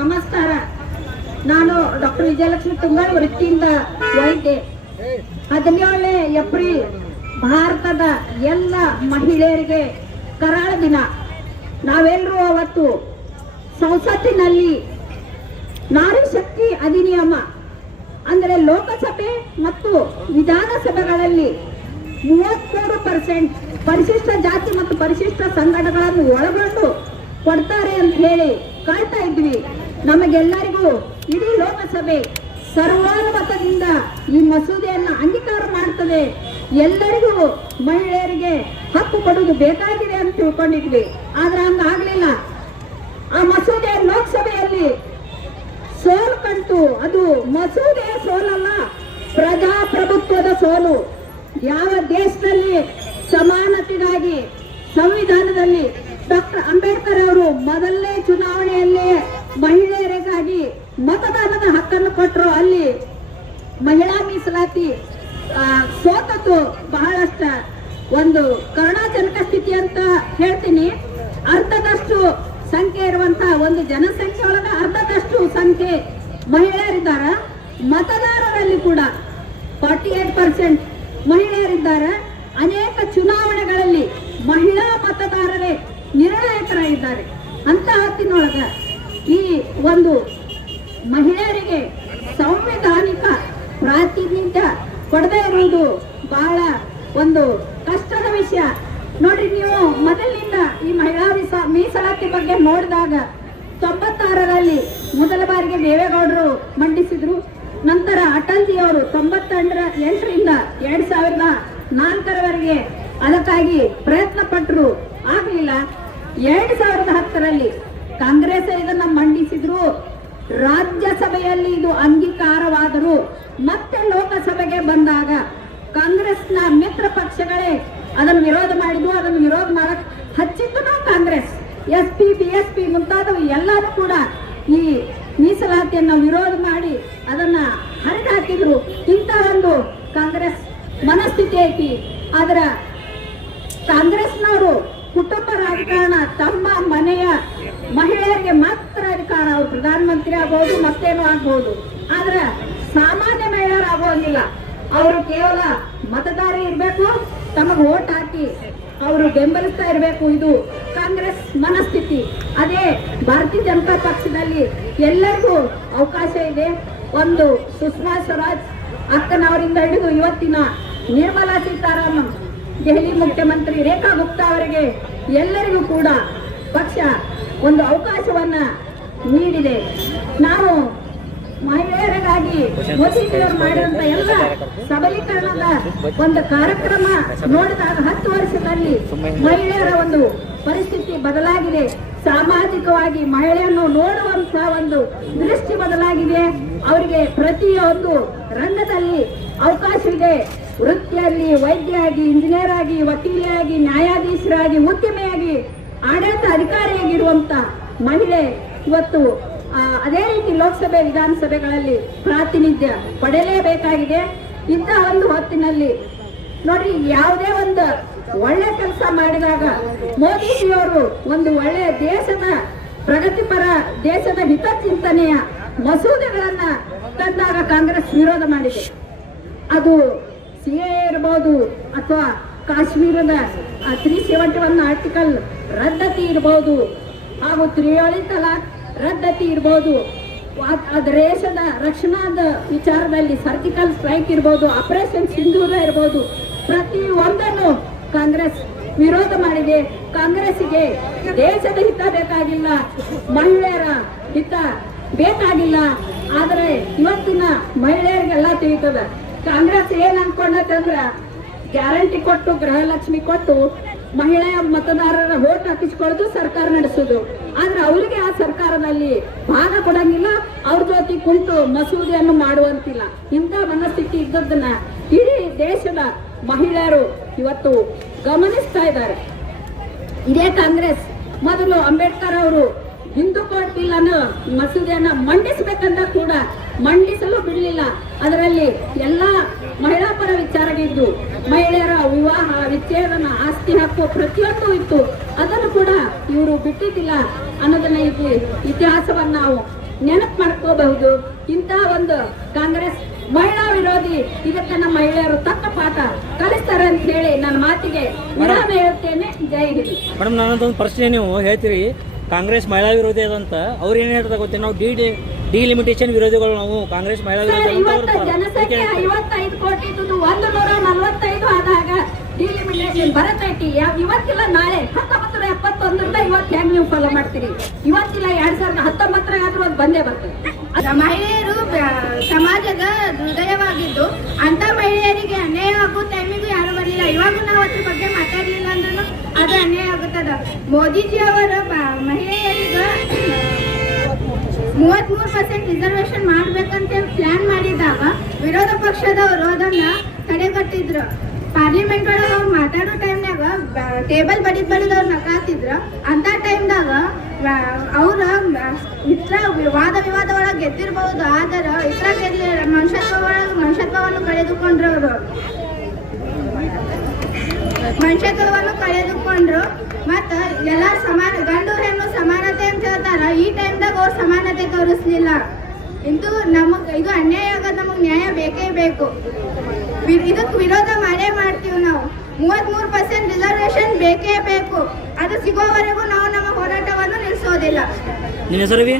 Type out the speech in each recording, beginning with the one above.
ನಮಸ್ಕಾರ. ನಾನು doctor Vijayalakshmi ತುಂಗಾಳ್, ವೃತ್ತಿಯಿಂದ ವೈದ್ಯೆ. 17 April ಭಾರತದ ಎಲ್ಲ ಮಹಿಳೆಯರಿಗೆ ಕರಾಳ ದಿನ. ನಾವೆಲ್ಲರೂ ಅವತ್ತು ಸಂಸತ್ತಿನಲ್ಲಿ ನಾರಿ ಶಕ್ತಿ ಅಧಿನಿಯಮ ಅಂದರೆ ಲೋಕಸಭೆ ಮತ್ತು ವಿಧಾನಸಭೆಗಳಲ್ಲಿ 33% ಪರಿಶಿಷ್ಟ ಜಾತಿ ಮತ್ತು ಪರಿಶಿಷ್ಟ ಸಂಘಟನೆಗಳನ್ನು ಒಳಗೊಂಡು ಕೊಡ್ತಾರೆ ಅಂತ ಹೇಳಿ ಕಾಯ್ತಾ ಇದ್ವಿ. ನಮಗೆಲ್ಲರಿಗೂ ಇಡೀ ಲೋಕಸಭೆ ಸರ್ವಾನುಮತದಿಂದ ಈ ಮಸೂದೆಯನ್ನು ಅಂಗೀಕಾರ ಮಾಡ್ತದೆ. ಎಲ್ಲರಿಗೂ ಮಹಿಳೆಯರಿಗೆ ಹಕ್ಕು ಕೊಡುವುದು ಬೇಕಾಗಿದೆ ಅಂತ ತಿಳ್ಕೊಂಡಿದ್ವಿ. ಆದ್ರೆ ಹಂಗಾಗ್ಲಿಲ್ಲ. ಆ ಮಸೂದೆ ಲೋಕಸಭೆಯಲ್ಲಿ ಸೋಲು ಕಂಡು. ಅದು ಮಸೂದೆಯ ಸೋಲಲ್ಲ, ಪ್ರಜಾಪ್ರಭುತ್ವದ ಸೋಲು. ಯಾವ ದೇಶದಲ್ಲಿ ಸಮಾನತೆಗಾಗಿ ಸಂವಿಧಾನದಲ್ಲಿ ಡಾಕ್ಟರ್ ಅಂಬೇಡ್ಕರ್ ಅವರು ಮೊದಲನೇ ಚುನಾವಣೆಯಲ್ಲೇ ಮಹಿಳೆಯರಿಗಾಗಿ ಮತದಾನದ ಹಕ್ಕನ್ನು ಕೊಟ್ಟರು. ಅಲ್ಲಿ ಮಹಿಳಾ ಮೀಸಲಾತಿ ಸೋತದ್ದು ಬಹಳಷ್ಟ ಒಂದು ಕರುಣಾಜನಕ ಸ್ಥಿತಿ ಅಂತ ಹೇಳ್ತೀನಿ. ಅರ್ಧದಷ್ಟು ಸಂಖ್ಯೆ ಇರುವಂತಹ ಒಂದು ಜನಸಂಖ್ಯೆ ಒಳಗ ಅರ್ಧದಷ್ಟು ಸಂಖ್ಯೆ ಮಹಿಳೆಯರಿದ್ದಾರ. ಮತದಾರರಲ್ಲಿ ಕೂಡ 48% ಮಹಿಳೆಯರಿದ್ದಾರೆ. ಅನೇಕ ಚುನಾವಣೆಗಳಲ್ಲಿ ಮಹಿಳಾ ಇದ್ದಾರೆ. ಅಂತ ಹೊತ್ತಿನೊಳಗ ಈ ಒಂದು ಮಹಿಳೆಯರಿಗೆ ಸಂವಿಧಾನಿಕ ಪ್ರಾತಿನಿಧ್ಯ ಕೊಡದೇ ಇರುವುದು ಬಹಳ ಒಂದು ಕಷ್ಟದ ವಿಷಯ. ನೋಡ್ರಿ, ನೀವು ಮೊದಲಿನಿಂದ ಈ ಮಹಿಳಾ ಮೀಸಲಾತಿ ಬಗ್ಗೆ ನೋಡಿದಾಗ 96ರಲ್ಲಿ ಮೊದಲ ಬಾರಿಗೆ ದೇವೇಗೌಡರು ಮಂಡಿಸಿದ್ರು. ನಂತರ ಅಟಲ್ಜಿ ಅವರು 98ರಿಂದ 2004ರವರೆಗೆ ಅದಕ್ಕಾಗಿ ಪ್ರಯತ್ನ ಪಟ್ಟರು, ಆಗಲಿಲ್ಲ. 2010ರಲ್ಲಿ ಕಾಂಗ್ರೆಸ್ ಇದನ್ನ ಮಂಡಿಸಿದ್ರು. ರಾಜ್ಯಸಭೆಯಲ್ಲಿ ಇದು ಅಂಗೀಕಾರವಾದರೂ ಮತ್ತೆ ಲೋಕಸಭೆಗೆ ಬಂದಾಗ ಕಾಂಗ್ರೆಸ್ನ ಮಿತ್ರ ಪಕ್ಷಗಳೇ ಅದನ್ನು ವಿರೋಧ ಮಾಡಿದ್ವು. ಅದನ್ನು ವಿರೋಧ ಮಾಡಕ್ ಹಚ್ಚಿದ್ದು ಕಾಂಗ್ರೆಸ್, SP BSP ಮುಂತಾದವು ಎಲ್ಲರೂ ಕೂಡ ಈ ಮೀಸಲಾತಿಯನ್ನು ವಿರೋಧ ಮಾಡಿ ಅದನ್ನ ಹರಿದಾಕಿದ್ರು. ಇಂಥ ಒಂದು ಕಾಂಗ್ರೆಸ್ ಮನಸ್ಥಿತಿ ಐತಿ. ಆದ್ರ ಕಾಂಗ್ರೆಸ್ನವರು ಕುಟುಂಬ ರಾಜಕಾರಣ, ತಮ್ಮ ಮನೆಯ ಮಹಿಳೆಯರಿಗೆ ಮಾತ್ರ ಅಧಿಕಾರ, ಅವರು ಪ್ರಧಾನಮಂತ್ರಿ ಆಗ್ಬಹುದು, ಮತ್ತೇನು ಆಗ್ಬಹುದು. ಆದ್ರೆ ಸಾಮಾನ್ಯ ಮಹಿಳೆಯರು ಆಗೋದಿಲ್ಲ. ಅವರು ಕೇವಲ ಮತದಾರ ಇರಬೇಕು, ತಮಗೆ ವೋಟ್ ಹಾಕಿ ಅವರು ಬೆಂಬಲಿಸ್ತಾ ಇರಬೇಕು. ಇದು ಕಾಂಗ್ರೆಸ್ ಮನಸ್ಥಿತಿ. ಅದೇ ಭಾರತೀಯ ಜನತಾ ಪಕ್ಷದಲ್ಲಿ ಎಲ್ಲರಿಗೂ ಅವಕಾಶ ಇದೆ. ಒಂದು ಸುಷ್ಮಾ ಸ್ವರಾಜ್ ಅಕ್ಕನವರಿಂದ ಹಿಡಿದು ಇವತ್ತಿನ ನಿರ್ಮಲಾ ಸೀತಾರಾಮನ್, ದೆಹಲಿ ಮುಖ್ಯಮಂತ್ರಿ ರೇಖಾ ಗುಪ್ತಾ ಅವರಿಗೆ ಎಲ್ಲರಿಗೂ ಕೂಡ ಪಕ್ಷ ಒಂದು ಅವಕಾಶವನ್ನ ನೀಡಿದೆ. ನಾವು ಮಹಿಳೆಯರಿಗಾಗಿ ಮೋದಿಜಿಯವರು ಮಾಡಿದಂತ ಎಲ್ಲ ಸಬಲೀಕರಣದ ಒಂದು ಕಾರ್ಯಕ್ರಮ ನೋಡಿದಾಗ 10 ವರ್ಷದಲ್ಲಿ ಮಹಿಳೆಯರ ಒಂದು ಪರಿಸ್ಥಿತಿ ಬದಲಾಗಿದೆ. ಸಾಮಾಜಿಕವಾಗಿ ಮಹಿಳೆಯನ್ನು ನೋಡುವಂತಹ ಒಂದು ದೃಷ್ಟಿ ಬದಲಾಗಿದೆ. ಅವರಿಗೆ ಪ್ರತಿಯೊಂದು ರಂಗದಲ್ಲಿ ಅವಕಾಶವಿದೆ. ವೃತ್ತಿಯಲ್ಲಿ ವೈದ್ಯರಾಗಿ, ಇಂಜಿನಿಯರ್ ಆಗಿ, ವಕೀಲೆಯಾಗಿ, ನ್ಯಾಯಾಧೀಶರಾಗಿ, ಉದ್ಯಮಿಯಾಗಿ, ಆಡಳಿತ ಅಧಿಕಾರಿಯಾಗಿರುವಂತ ಮಹಿಳೆ ಇವತ್ತು ಅದೇ ರೀತಿ ಲೋಕಸಭೆ ವಿಧಾನಸಭೆಗಳಲ್ಲಿ ಪ್ರಾತಿನಿಧ್ಯ ಪಡೆಯಲೇಬೇಕಾಗಿದೆ. ಇಂತಹ ಒಂದು ಹೊತ್ತಿನಲ್ಲಿ ನೋಡ್ರಿ, ಯಾವುದೇ ಒಂದು ಒಳ್ಳೆ ಕೆಲಸ ಮಾಡಿದಾಗ ಮೋದಿಜಿಯವರು ಒಂದು ಒಳ್ಳೆ ದೇಶದ ಪ್ರಗತಿಪರ, ದೇಶದ ಹಿತಚಿಂತನೆಯ ಮಸೂದೆಗಳನ್ನ ತಂದಾಗ ಕಾಂಗ್ರೆಸ್ ವಿರೋಧ ಮಾಡಿದೆ. ಅದು CA ಇರಬಹುದು, ಅಥವಾ ಕಾಶ್ಮೀರದ 371 ಆರ್ಟಿಕಲ್ ರದ್ದತಿ ಇರಬಹುದು, ಹಾಗೂ ತ್ರಿವಳಿ ತಲಾಖ್ ರದ್ದತಿ ಇರಬಹುದು, ದೇಶದ ರಕ್ಷಣಾದ ವಿಚಾರದಲ್ಲಿ ಸರ್ಜಿಕಲ್ ಸ್ಟ್ರೈಕ್ ಇರಬಹುದು, ಆಪರೇಷನ್ ಸಿಂಧೂರ ಇರಬಹುದು, ಪ್ರತಿ ಒಂದನ್ನು ಕಾಂಗ್ರೆಸ್ ವಿರೋಧ ಮಾಡಿದೆ. ಕಾಂಗ್ರೆಸ್ಸಿಗೆ ದೇಶದ ಹಿತ ಬೇಕಾಗಿಲ್ಲ, ಮಹಿಳೆಯರ ಹಿತ ಬೇಕಾಗಿಲ್ಲ. ಆದರೆ ಇವತ್ತಿನ ಮಹಿಳೆಯರಿಗೆಲ್ಲ ತಿಳಿತದ ಕಾಂಗ್ರೆಸ್ ಏನ್ ಅನ್ಕೊಂಡಂದ್ರ ಗ್ಯಾರಂಟಿ ಕೊಟ್ಟು, ಗೃಹಲಕ್ಷ್ಮಿ ಕೊಟ್ಟು ಮಹಿಳೆಯ ಮತದಾರರ ವೋಟ್ ಹಾಕಿಸ್ಕೊಳ್ಳೋದು, ಸರ್ಕಾರ ನಡೆಸೋದು. ಆದ್ರೆ ಅವರಿಗೆ ಆ ಸರ್ಕಾರದಲ್ಲಿ ಭಾಗ ಕೊಡಂಗಿಲ್ಲ, ಅವ್ರ ಜೊತೆ ಕುಂತು ಮಸೂದೆಯನ್ನು ಮಾಡುವಂತಿಲ್ಲ. ಇಂಥ ಮನಸ್ಥಿತಿ ಇದ್ದದನ್ನ ಇಡೀ ದೇಶದ ಮಹಿಳೆಯರು ಇವತ್ತು ಗಮನಿಸ್ತಾ ಇದ್ದಾರೆ. ಇದೇ ಕಾಂಗ್ರೆಸ್ ಮೊದಲು ಅಂಬೇಡ್ಕರ್ ಅವರು ಹಿಂದೂ ಕೋಡ್ ಬಿಲ್ ಅನ್ನು ಮಸೂದೆಯನ್ನ ಮಂಡಿಸಬೇಕಂತ ಕೂಡ ಮಂಡಿಸಲು ಬಿಡಲಿಲ್ಲ. ಅದರಲ್ಲಿ ಎಲ್ಲಾ ಮಹಿಳಾ ಪರ ವಿಚಾರವಿದ್ದು, ಮಹಿಳೆಯರ ವಿವಾಹ, ವಿಚ್ಛೇದನ, ಆಸ್ತಿ ಹಕ್ಕು ಪ್ರತಿಯೊಂದು ಇತ್ತು. ಅದನ್ನು ಕೂಡ ಇವರು ಬಿಟ್ಟಿದ್ದಿಲ್ಲ ಅನ್ನೋದನ್ನ ಇತಿಹಾಸವನ್ನ ನಾವು ನೆನಪು ಮಾಡ್ಕೋಬಹುದು. ಇಂತಹ ಒಂದು ಕಾಂಗ್ರೆಸ್ ಮಹಿಳಾ ವಿರೋಧಿ, ಇದಕ್ಕೆ ನಮ್ಮ ಮಹಿಳೆಯರು ತಕ್ಕ ಪಾಠ ಕಲಿಸ್ತಾರೆ ಅಂತ ಹೇಳಿ ನನ್ನ ಮಾತಿಗೆ ವಿರಾಮ ಹೇಳುತ್ತೇನೆ. ಜೈ ಹಿಂದ್. ಮೇಡಮ್, ನಾನೊಂದು ಪ್ರಶ್ನೆ ನೀವು ಹೇಳ್ತೀರಿ ಕಾಂಗ್ರೆಸ್ ಮಹಿಳಾ ವಿರೋಧಿ ಅದಂತ. ಅವ್ರು ಏನ್ ಹೇಳ್ತಾರೆ ಗೊತ್ತೇ, ನಾವು ಡಿಲಿಮಿಟೇಷನ್ ವಿರೋಧಿಗಳು, ನಾವು ಕಾಂಗ್ರೆಸ್ ಮಹಿಳಾ ವಿರೋಧಿ. ಜನಸಂಖ್ಯೆ 55 ಕೋಟಿ ಇದ್ದು 145 ಆದಾಗ ಡಿಲಿಮಿಟೇಷನ್ ಬರತೈತಿ. ಇವತ್ತಿಲ್ಲ ನಾಳೆ 1971 ಇವತ್ತು ಹೆಂಗ್ ನೀವು ಫಾಲೋ ಮಾಡ್ತೀರಿ? ಇವತ್ತಿಲ್ಲ 2019 ಅದು ಬಂದೇ ಬರ್ತದೆ. ಮಹಿಳೆಯರು ಸಮಾಜದ ಹೃದಯವಾಗಿದ್ದು ಅಂತ ಮಹಿಳೆಯರಿಗೆ ಅನ್ಯಾಯ ಆಗೋ ಟೈಮಿಗೂ ಯಾರು ಬರಲಿಲ್ಲ. ಇವಾಗ ನಾವು ಅದ್ರ ಬಗ್ಗೆ ಮಾತಾಡ್ಲಿಲ್ಲ ಅಂದ್ರೂ ಅದು ಅನ್ಯಾಯ ಆಗುತ್ತದ. ಮೋದಿಜಿ ಅವರ ಮಹಿಳೆಯರಿಗೆ 33% ರಿಸರ್ವೇಶನ್ ಮಾಡ್ಬೇಕಂತ ಪ್ಲಾನ್ ಮಾಡಿದಾಗ ವಿರೋಧ ಪಕ್ಷದವರು ಅದನ್ನ ತಡೆಗಟ್ಟಿದ್ರು. ಪಾರ್ಲಿಮೆಂಟ್ ಒಳಗೆ ಅವ್ರು ಮಾತಾಡೋ ಟೈಮ್ನಾಗ ಟೇಬಲ್ ಬಡಿದ್ ಅವ್ರು ನಕಾತಿದ್ರ. ಅಂತ ಟೈಮ್ದಾಗ ಅವ್ರ ಇತರ ವಾದ ವಿವಾದ ಒಳಗೆ ಗೆದ್ದಿರ್ಬಹುದು, ಆದ್ರೆ ಇತರ ಮನುಷ್ಯತ್ವವನ್ನು ಕಳೆದುಕೊಂಡ್ರು. ಮತ್ತ ಎಲ್ಲ ಸಮಾನ, ಗಂಡು ಹೆಣ್ಣು ಸಮಾನತೆ ಅಂತ ಹೇಳ್ತಾರ. ಈ ಟೈಮ್ದಾಗ ಅವ್ರು ಸಮಾನತೆ ತೋರಿಸ್ಲಿಲ್ಲ. ಇದು ಅನ್ಯಾಯ ಆಗೋದು. ನಮಗೆ ನ್ಯಾಯ ಬೇಕೇ ಬೇಕು. ಇದಕ್ಕೆ ವಿರೋಧ ಮಾಡೇ ಮಾಡ್ತೀವಿ ನಾವು. 33% ರಿಸರ್ವೇಶನ್ ಬೇಕೇ ಬೇಕು. ಅದು ಸಿಗೋವರೆಗೂ ನಾವು ನಮ್ಮ ಹೋರಾಟ ಗೊತ್ತಿಲ್ಲ. ನಿನ್ನ ಹೆಸರು ಬಿ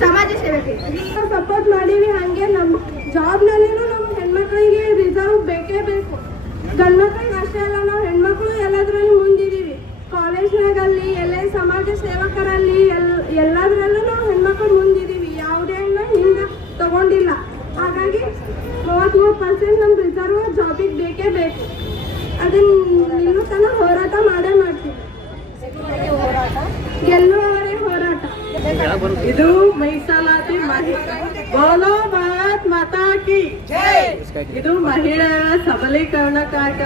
ಸಮಾಜ ಸೇವಕಿ. ಸಪೋರ್ಟ್ ಮಾಡೀವಿ. ಹಂಗೆ ನಮ್ಮ ಜಾಬ್ನಲ್ಲಿನೂ ನಮ್ಮ ಹೆಣ್ಮಕ್ಳಿಗೆ ರಿಸರ್ವ್ ಬೇಕೇ ಬೇಕು. ಗಂಡು ಮಕ್ಳಿಗೆ ಅಷ್ಟೇ ಅಲ್ಲ, ನಾವು ಹೆಣ್ಮಕ್ಳು ಎಲ್ಲದ್ರಲ್ಲಿ ಮುಂದಿದ್ದೀವಿ. ಕಾಲೇಜ್ನಾಗಲ್ಲಿ ಎಲ್ಲೇ ಸಮಾಜ ಸೇವಕರಲ್ಲಿ ಎಲ್ಲದರಲ್ಲೂ ನಾವು ಹೆಣ್ಮಕ್ಳು ಮುಂದಿದ್ದೀವಿ. ಯಾವುದೇ ಹಿಂದೆ ತಗೊಂಡಿಲ್ಲ. ಹಾಗಾಗಿ 33% ನಮ್ಮ ರಿಸರ್ವ್ ಜಾಬಿಗೆ ಬೇಕೇ ಬೇಕು. ಅದನ್ನ ಇನ್ನೂ ತನಕ ಹೋರಾಟ ಮಾಡೇ ಮಾಡ್ತೀವಿ. ಗೆಲ್ಲುವವರೇ ಹೋರಾಟ. ಇದು ಮೀಸಲಾತಿ ಬೋಲೋ ಭಾರತ್ ಮಾತಾ ಕಿ ಇದು ಮಹಿಳೆಯರ ಸಬಲೀಕರಣಕ್ಕಾಗ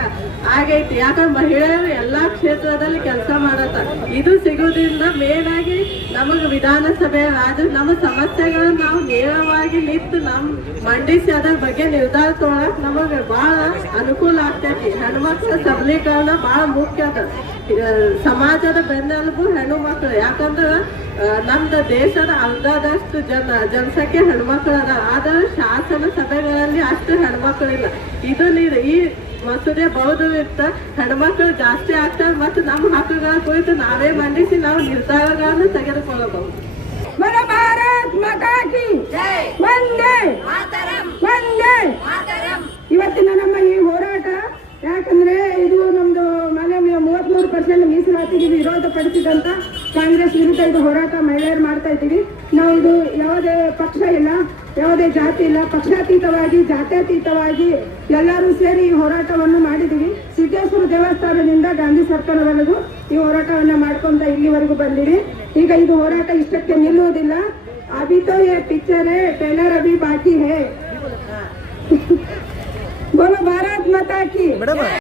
ಆಗೈತಿ. ಯಾಕಂದ್ರೆ ಮಹಿಳೆಯರು ಎಲ್ಲಾ ಕ್ಷೇತ್ರದಲ್ಲಿ ಕೆಲಸ ಮಾಡತ್ತ. ಇದು ಸಿಗೋದ್ರಿಂದ ಮೇನ್ ಆಗಿ ನಮಗ್ ವಿಧಾನಸಭೆ ನಮ್ಮ ಸಮಸ್ಯೆಗಳನ್ನ ನಾವು ನೇರವಾಗಿ ನಿಂತು ಮಂಡಿಸಿ ಅದರ ಬಗ್ಗೆ ನಿರ್ಧಾರ ತಗೊಳಕ್ ನಮಗ್ ಬಹಳ ಅನುಕೂಲ ಆಗ್ತೈತಿ. ಹೆಣ್ಮಕ್ಳ ಸಬಲೀಕರಣ ಬಹಳ ಮುಖ್ಯ ಅದ. ಸಮಾಜದ ಬೆನ್ನೆಲುಬು ಹೆಣ್ಣು ಮಕ್ಕಳು. ಯಾಕಂದ್ರೆ ನಮ್ದು ದೇಶದ ಅರ್ಧದಷ್ಟು ಜನಸಂಖ್ಯೆ ಹೆಣ್ಮಕ್ಳು ಅದ. ಆದ್ರೆ ಶಾಸನ ಸಭೆಗಳಲ್ಲಿ ಅಷ್ಟು ಹೆಣ್ಮಕ್ಳಿಲ್ಲ. ಈ ಮಸೂದೆ ಬೌದ್ಧವಿರ್ತ ಹೆಣ್ಮಕ್ಳು ಜಾಸ್ತಿ ಆಗ್ತಾರೆ ಮತ್ತು ನಮ್ಮ ಹಕ್ಕುಗಳ ಕುರಿತು ನಾವೇ ಮಂಡಿಸಿ ನಾವು ನಿರ್ಧಾರಗಳನ್ನು ತೆಗೆದುಕೊಳ್ಳಬಹುದು. ಭಾರತ್ ಮಾತಾ ಕಿ ವಂದೇ ವಂದೇ. ಇವತ್ತಿನ ನಮ್ಮ ಈ ಹೋರಾಟ ಯಾಕಂದ್ರೆ ಇದು ನಮ್ದು ಮನೆ 33% ಮೀಸಲಾತಿಗೆ ವಿರೋಧ ಪಡಿಸಿದಂತ ಕಾಂಗ್ರೆಸ್ ವಿರುದ್ಧ ಇದು ಹೋರಾಟ ಮಹಿಳೆಯರು ಮಾಡ್ತಾ ಇದ್ದೀವಿ. ನಾವು ಇದು ಯಾವುದೇ ಪಕ್ಷ ಇಲ್ಲ, ಯಾವುದೇ ಜಾತಿ ಇಲ್ಲ, ಪಕ್ಷಾತೀತವಾಗಿ ಜಾತ್ಯತೀತವಾಗಿ ಎಲ್ಲರೂ ಸೇರಿ ಈ ಹೋರಾಟವನ್ನು ಮಾಡಿದ್ದೀವಿ. ಸಿದ್ದೇಶ್ವರ ದೇವಸ್ಥಾನದಿಂದ ಗಾಂಧಿ ಸರ್ಕಲ್ವರೆಗೂ ಈ ಹೋರಾಟವನ್ನ ಮಾಡ್ಕೊಂತ ಇಲ್ಲಿವರೆಗೂ ಬಂದಿವಿ. ಈಗ ಇದು ಹೋರಾಟ ಇಷ್ಟಕ್ಕೆ ನಿಲ್ಲುವುದಿಲ್ಲ. ಅಭಿ ತೋ ಯೇ ಪಿಕ್ಚರ್ ಹೈ, ಟ್ರೇಲರ್ ಅಭಿ ಬಾಕಿ ಹೈ. ಬೋಲೋ ಭಾರತ್ ಮಾತಾ ಕಿ.